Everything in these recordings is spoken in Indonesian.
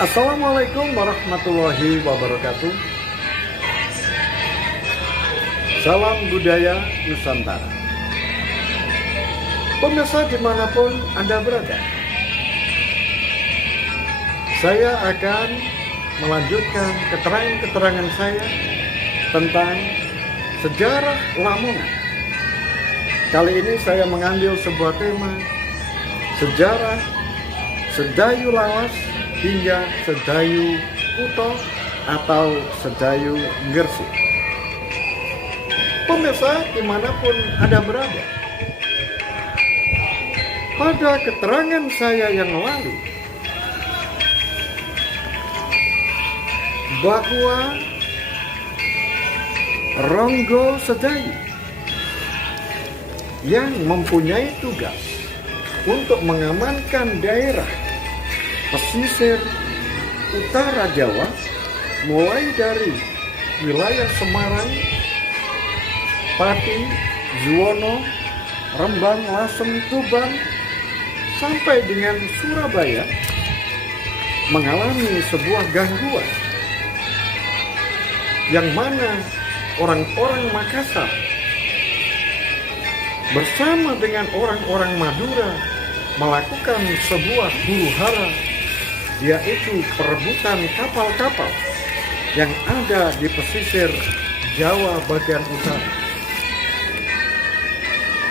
Assalamualaikum warahmatullahi wabarakatuh. Salam budaya Nusantara. Pemirsa dimanapun Anda berada, saya akan melanjutkan keterangan-keterangan saya tentang sejarah Lamongan. Kali ini saya mengambil sebuah tema sejarah Sedayu Lawas hingga Sedayu Kuto atau Sedayu Gresik. Pemirsa dimanapun Anda berada, pada keterangan saya yang lalu bahwa Ronggo Sedayu yang mempunyai tugas untuk mengamankan daerah pesisir utara Jawa, mulai dari wilayah Semarang, Pati, Juwono, Rembang, Lasem, Tuban, sampai dengan Surabaya, mengalami sebuah gangguan yang mana orang-orang Makassar bersama dengan orang-orang Madura melakukan sebuah huru-hara, yaitu perebutan kapal-kapal yang ada di pesisir Jawa bagian utara.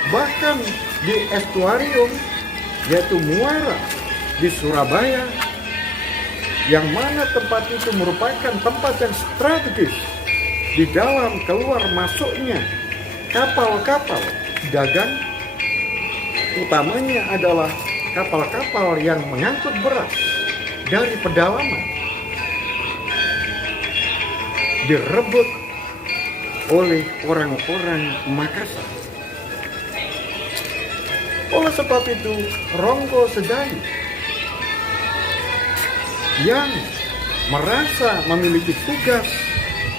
Bahkan di estuarium, yaitu Muara di Surabaya, yang mana tempat itu merupakan tempat yang strategis di dalam keluar masuknya kapal-kapal dagang, utamanya adalah kapal-kapal yang mengangkut beras dari pedalaman, direbut oleh orang-orang Makassar. Oleh sebab itu, Ronggo Sedayu yang merasa memiliki tugas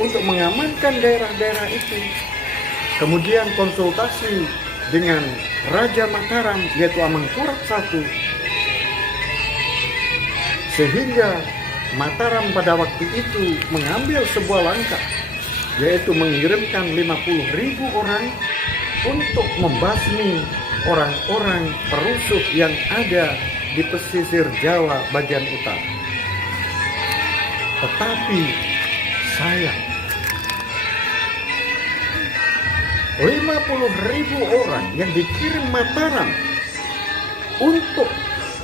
untuk mengamankan daerah-daerah itu, kemudian konsultasi dengan Raja Mataram, yaitu Amengkurat I, sehingga Mataram pada waktu itu mengambil sebuah langkah, yaitu mengirimkan 50.000 orang untuk membasmi orang-orang perusuh yang ada di pesisir Jawa bagian utara. Tetapi sayang, 50.000 orang yang dikirim Mataram untuk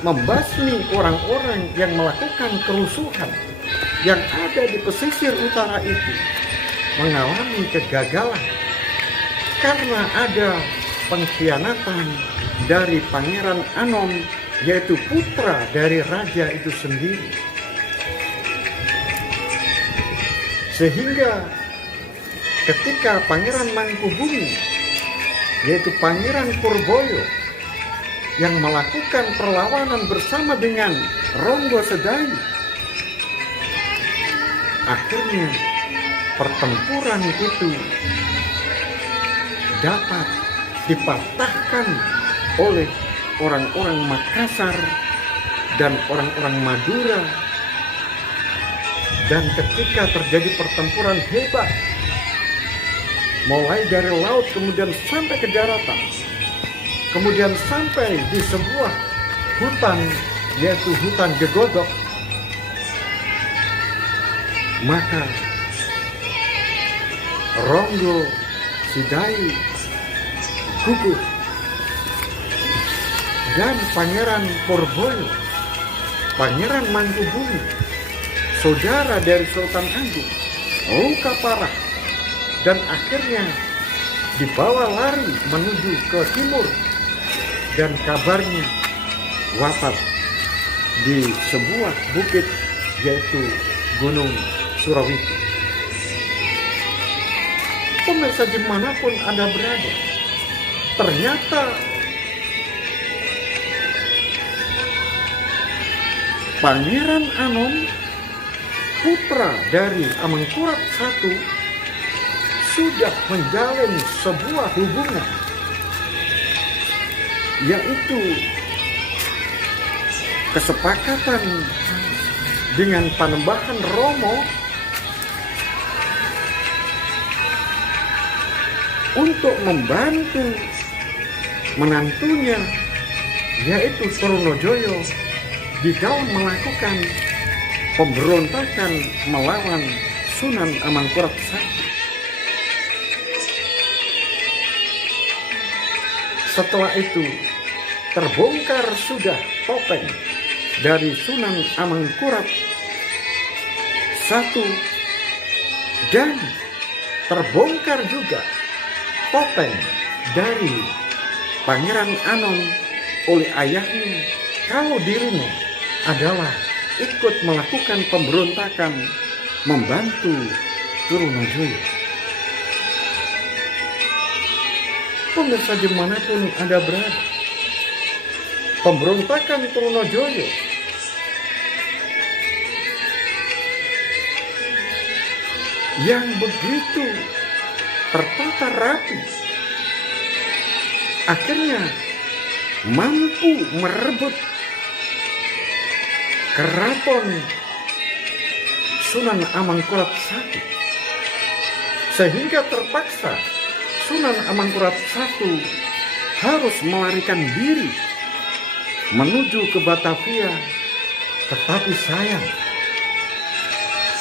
membasmi orang-orang yang melakukan kerusuhan yang ada di pesisir utara itu mengalami kegagalan karena ada pengkhianatan dari Pangeran Anom, yaitu putra dari raja itu sendiri. Sehingga ketika Pangeran Mangkubumi, yaitu Pangeran Purboyo, yang melakukan perlawanan bersama dengan Ronggo Sedayu, akhirnya pertempuran itu dapat dipatahkan oleh orang-orang Makassar dan orang-orang Madura. Dan ketika terjadi pertempuran hebat, mulai dari laut kemudian sampai ke daratan, kemudian sampai di sebuah hutan, yaitu hutan Gegodok, maka Ronggo Sedayu gugur dan Pangeran Purboyo, Pangeran Mangkubumi, saudara dari Sultan Agung, luka parah dan akhirnya dibawa lari menuju ke timur, dan kabarnya wafat di sebuah bukit, yaitu Gunung Surawiti. Pemirsa dimanapun Anda berada, ternyata Pangeran Anom, putra dari Amengkurat I, sudah menjalin sebuah hubungan, yaitu kesepakatan dengan Panembahan Romo untuk membantu menantunya, yaitu Trunojoyo, di dalam melakukan pemberontakan melawan Sunan Amangkurat I. Setelah itu terbongkar sudah topeng dari Sunan Amangkurat I, dan terbongkar juga topeng dari Pangeran Anom oleh ayahnya, kalau dirinya adalah ikut melakukan pemberontakan membantu Trunojoyo. Pemirsa dimanapun Anda berada, pemberontakan Trunojoyo yang begitu tertata rapi akhirnya mampu merebut keraton Sunan Amangkurat I, sehingga terpaksa Sunan Amangkurat I harus melarikan diri menuju ke Batavia. Tetapi sayang,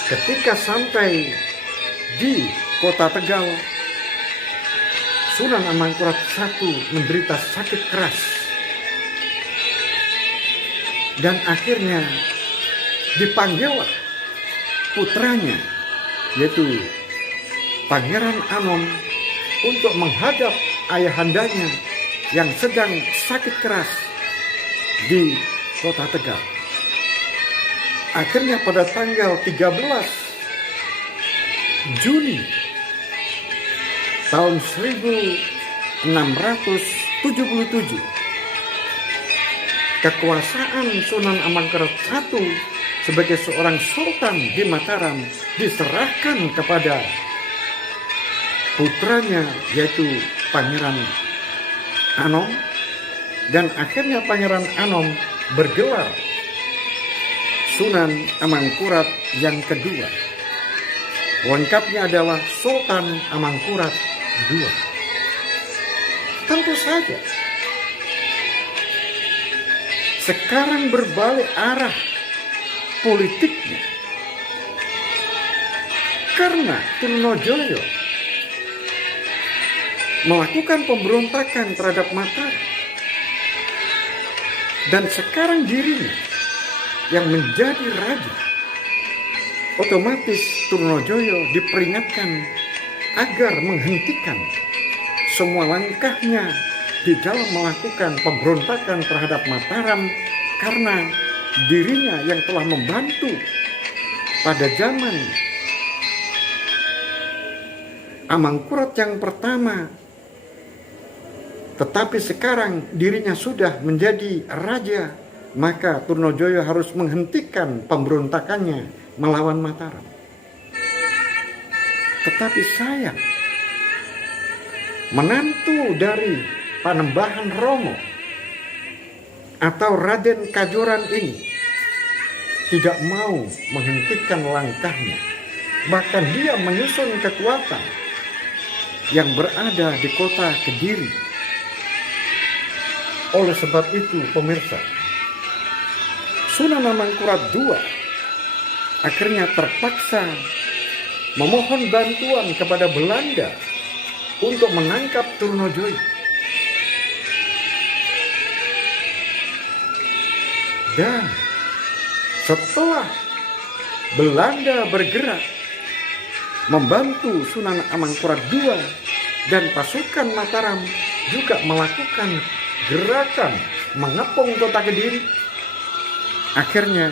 ketika sampai di kota Tegal, Sunan Amangkurat I menderita sakit keras, dan akhirnya dipanggillah putranya, yaitu Pangeran Anom, untuk menghadap ayahandanya yang sedang sakit keras di kota Tegal. Akhirnya pada tanggal 13 Juni tahun 1677, kekuasaan Sunan Amangkurat I sebagai seorang sultan di Mataram diserahkan kepada putranya, yaitu Pangeran Anom, dan akhirnya Pangeran Anom bergelar Sunan Amangkurat yang kedua. Lengkapnya adalah Sultan Amangkurat II. Tentu saja sekarang berbalik arah politiknya, karena Trunojoyo melakukan pemberontakan terhadap Mataram, dan sekarang dirinya yang menjadi raja. Otomatis Trunojoyo diperingatkan agar menghentikan semua langkahnya di dalam melakukan pemberontakan terhadap Mataram, karena dirinya yang telah membantu pada zaman Amangkurat yang pertama, tetapi sekarang dirinya sudah menjadi raja, maka Trunojoyo harus menghentikan pemberontakannya melawan Mataram. Tetapi sayang, menantu dari Panembahan Romo atau Raden Kajoran ini tidak mau menghentikan langkahnya. Bahkan dia menyusun kekuatan yang berada di kota Kediri. Oleh sebab itu, pemirsa, Sunan Amangkurat II akhirnya terpaksa memohon bantuan kepada Belanda untuk menangkap Trunojoyo. Dan setelah Belanda bergerak membantu Sunan Amangkurat II, dan pasukan Mataram juga melakukan gerakan mengepung kota Kediri, akhirnya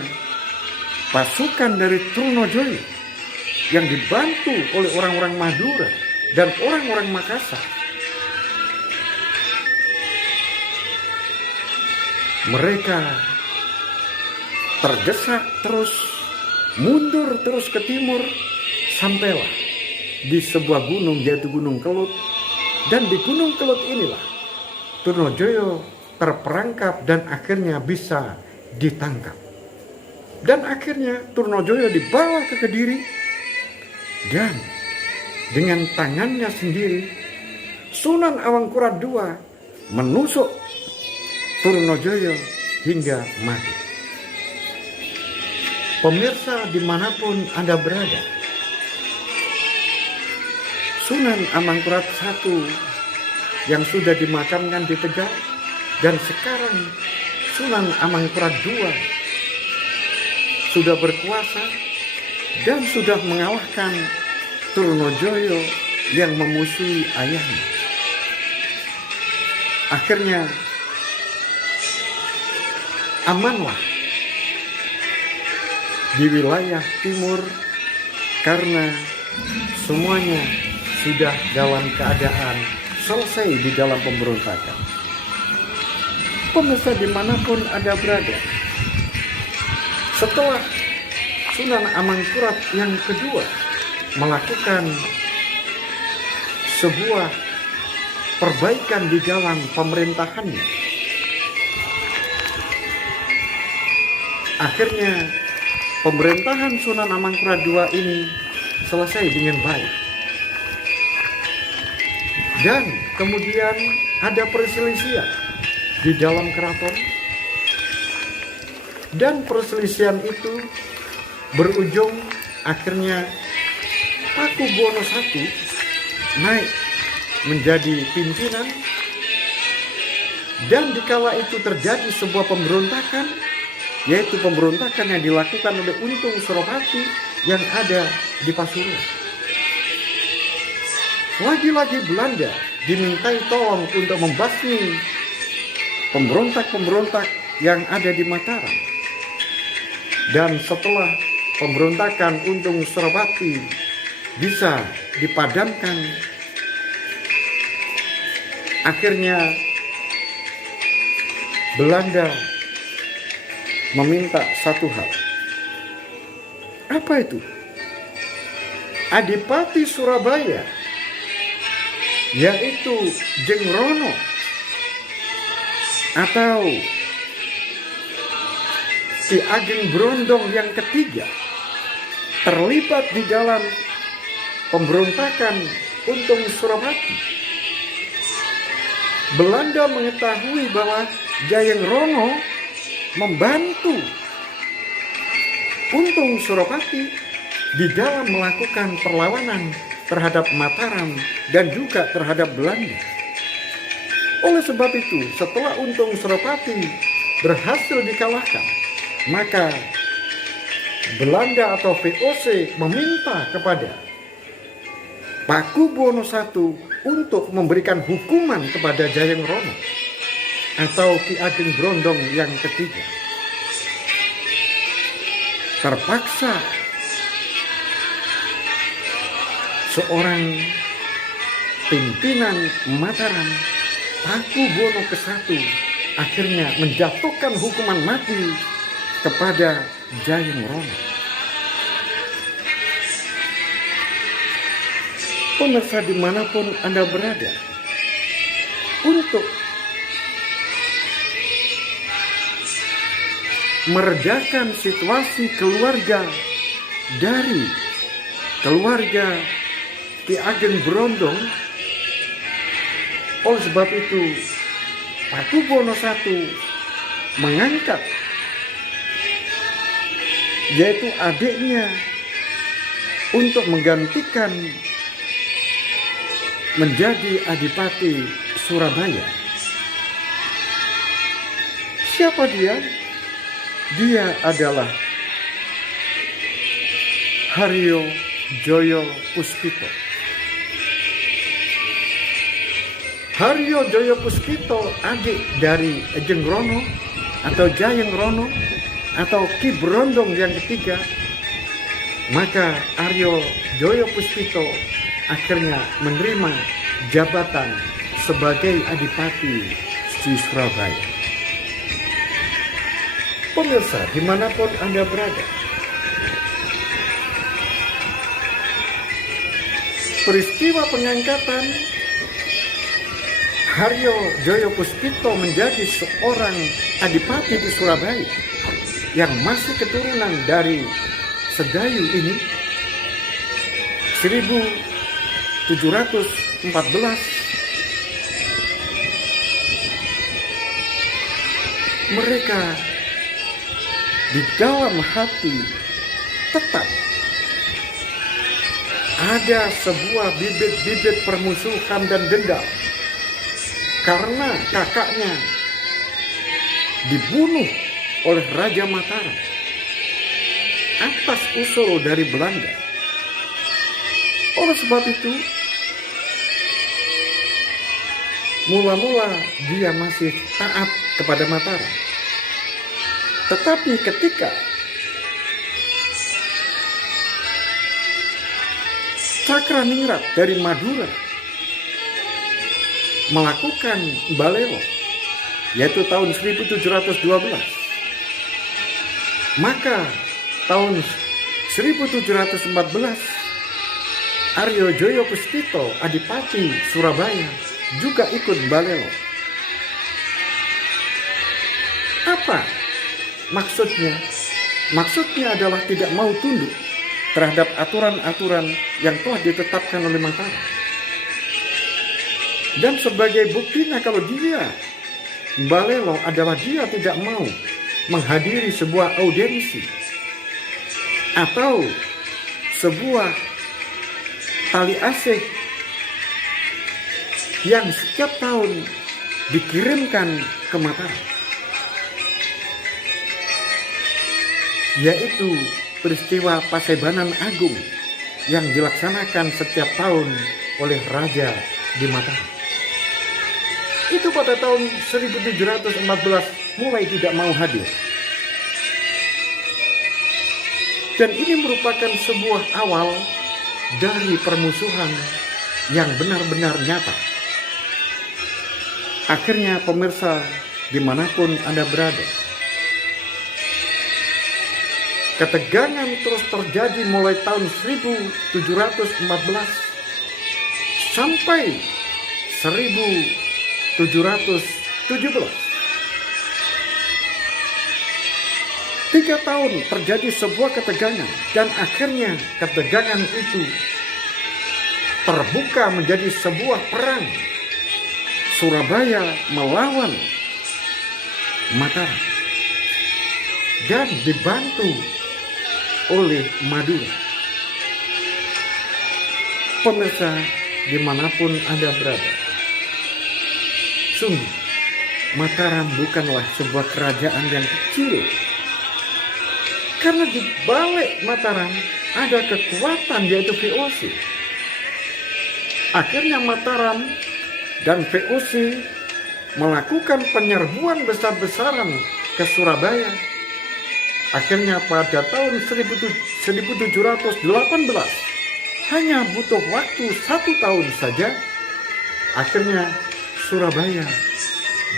pasukan dari Trunojoyo yang dibantu oleh orang-orang Madura dan orang-orang Makassar, mereka terdesak terus, mundur terus ke timur, sampailah di sebuah gunung, yaitu Gunung Kelut. Dan di Gunung Kelut inilah Trunojoyo terperangkap dan akhirnya bisa ditangkap. Dan akhirnya Trunojoyo dibawa ke Kediri, dan dengan tangannya sendiri Sunan Amangkurat II menusuk Trunojoyo hingga mati. Pemirsa dimanapun Anda berada, Sunan Amangkurat I yang sudah dimakamkan di Tegal, dan sekarang Sunan Amangkurat II sudah berkuasa dan sudah mengalahkan Trunojoyo yang memusuhi ayahnya. Akhirnya amanlah di wilayah timur karena semuanya sudah dalam keadaan selesai di dalam pemberontakan. Pemirsa dimanapun Anda berada, setelah Sunan Amangkurat yang kedua melakukan sebuah perbaikan di dalam pemerintahannya, akhirnya pemerintahan Sunan Amangkurat II ini selesai dengan baik. Dan kemudian ada perselisihan di dalam keraton, dan perselisihan itu berujung akhirnya Pakubuwono I naik menjadi pimpinan, dan dikala itu terjadi sebuah pemberontakan, yaitu pemberontakan yang dilakukan oleh Untung Suropati yang ada di Pasuruan. Lagi-lagi Belanda dimintai tolong untuk membasmi pemberontak-pemberontak yang ada di Mataram. Dan setelah pemberontakan Untung Suropati bisa dipadamkan, akhirnya Belanda meminta satu hal. Apa itu? Adipati Surabaya, yaitu Jengrono atau Ki Ageng Brondong yang ketiga, terlibat di dalam pemberontakan Untung Suropati. Belanda mengetahui bahwa Jayeng Rono membantu Untung Suropati di dalam melakukan perlawanan terhadap Mataram dan juga terhadap Belanda. Oleh sebab itu, setelah Untung Suropati berhasil dikalahkan, maka Belanda atau VOC meminta kepada Pakubuwono I untuk memberikan hukuman kepada Jayeng Rono atau Ki Ageng Brondong yang ketiga. Terpaksa seorang pimpinan Mataram, Pakubuwono I, akhirnya menjatuhkan hukuman mati kepada Jayeng Rono. Pemirsa dimanapun Anda berada, untuk meredakan situasi keluarga dari keluarga Ki Ageng Brondong, oleh sebab itu Pakubuwono I mengangkat yaitu adiknya untuk menggantikan menjadi Adipati Surabaya. Siapa dia? Dia adalah Haryo Joyo Puspito. Haryo Joyo Puspito adik dari Jeng Rono atau Jayeng Rono atau Ki Brondong yang ketiga. Maka Haryo Joyo Puspito akhirnya menerima jabatan sebagai Adipati di Surabaya. Pemirsa dimanapun Anda berada, peristiwa pengangkatan Haryo Joyo Puspito menjadi seorang adipati di Surabaya yang masih keturunan dari Sedayu ini 1714 mereka di dalam hati tetap ada sebuah bibit-bibit permusuhan dan dendam karena kakaknya dibunuh oleh Raja Mataram atas usul dari Belanda. Oleh sebab itu, mula-mula dia masih taat kepada Mataram. Tetapi ketika Cakraningrat dari Madura melakukan balelo, yaitu tahun 1712, maka tahun 1714 Aryo Joyo Puspito Adipati Surabaya juga ikut balelo. Apa maksudnya? Maksudnya adalah tidak mau tunduk terhadap aturan-aturan yang telah ditetapkan oleh Mataram. Dan sebagai buktinya kalau dia balelo adalah dia tidak mau menghadiri sebuah audiensi atau sebuah tali asih yang setiap tahun dikirimkan ke Mataram, yaitu peristiwa Pasebanan Agung yang dilaksanakan setiap tahun oleh Raja di Mataram. Itu pada tahun 1714 mulai tidak mau hadir. Dan ini merupakan sebuah awal dari permusuhan yang benar-benar nyata. Akhirnya pemirsa dimanapun Anda berada, ketegangan terus terjadi mulai tahun 1714 sampai 1717. 3 tahun terjadi sebuah ketegangan dan akhirnya ketegangan itu terbuka menjadi sebuah perang Surabaya melawan Mataram dan dibantu oleh Madura. Pemirsa dimanapun Anda berada, sungguh Mataram bukanlah sebuah kerajaan yang kecil. Karena di balik Mataram ada kekuatan, yaitu VOC. Akhirnya Mataram dan VOC melakukan penyerbuan besar-besaran ke Surabaya. Akhirnya pada tahun 1718, hanya butuh waktu 1 tahun saja, akhirnya Surabaya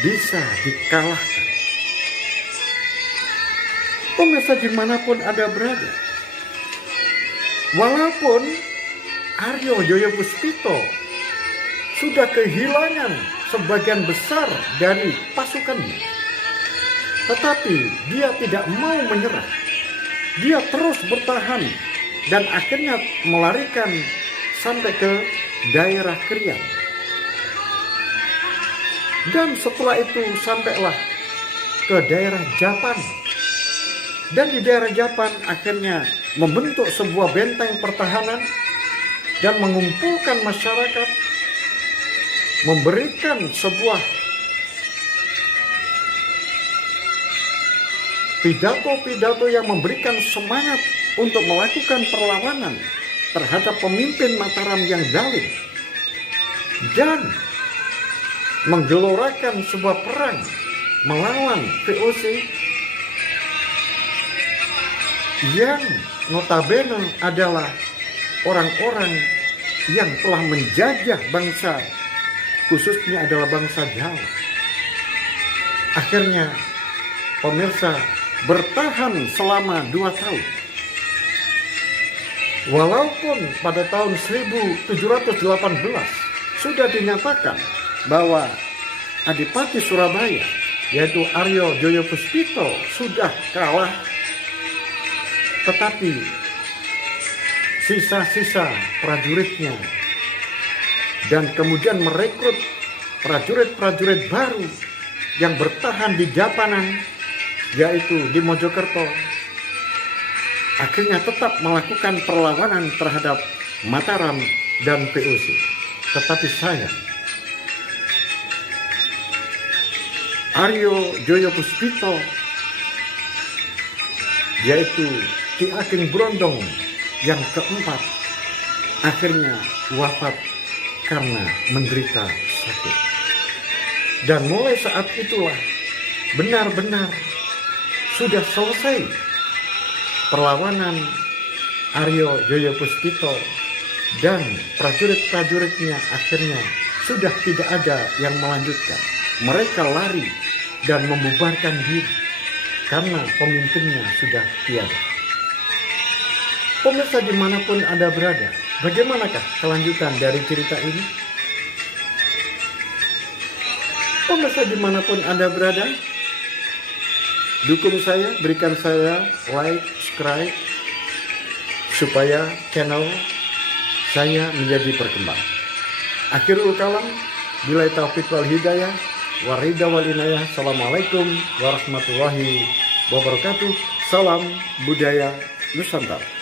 bisa dikalahkan. Pemirsa dimanapun Anda berada, walaupun Aryo Joyo Puspito sudah kehilangan sebagian besar dari pasukannya, tetapi dia tidak mau menyerah. Dia terus bertahan dan akhirnya melarikan sampai ke daerah Krian. Dan setelah itu sampailah ke daerah Japan. Dan di daerah Japan akhirnya membentuk sebuah benteng pertahanan dan mengumpulkan masyarakat, memberikan sebuah pidato-pidato yang memberikan semangat untuk melakukan perlawanan terhadap pemimpin Mataram yang zalim, dan menggelorakan sebuah perang melawan VOC yang notabene adalah orang-orang yang telah menjajah bangsa, khususnya adalah bangsa Jawa. Akhirnya pemirsa bertahan selama 2 tahun. Walaupun pada tahun 1718 sudah dinyatakan bahwa Adipati Surabaya yaitu Aryo Joyo Puspito sudah kalah, tetapi sisa-sisa prajuritnya dan kemudian merekrut prajurit-prajurit baru yang bertahan di Japanan, yaitu di Mojokerto, akhirnya tetap melakukan perlawanan terhadap Mataram dan POC. Tetapi sayang, Aryo Joyo Puspito, yaitu Ki Ageng Brondong yang keempat, akhirnya wafat karena menderita sakit. Dan mulai saat itulah benar-benar sudah selesai perlawanan Aryo Joyo Puspito, dan prajurit-prajuritnya akhirnya sudah tidak ada yang melanjutkan. Mereka lari dan membubarkan diri karena pemimpinnya sudah tiada. Pemirsa dimanapun Anda berada, bagaimanakah kelanjutan dari cerita ini? Pemirsa dimanapun Anda berada, dukung saya, berikan saya like, subscribe, supaya channel saya menjadi berkembang. Akhirul kalam, billahi taufiq wal hidayah, warida wal inayah. Assalamualaikum warahmatullahi wabarakatuh. Salam budaya Nusantara.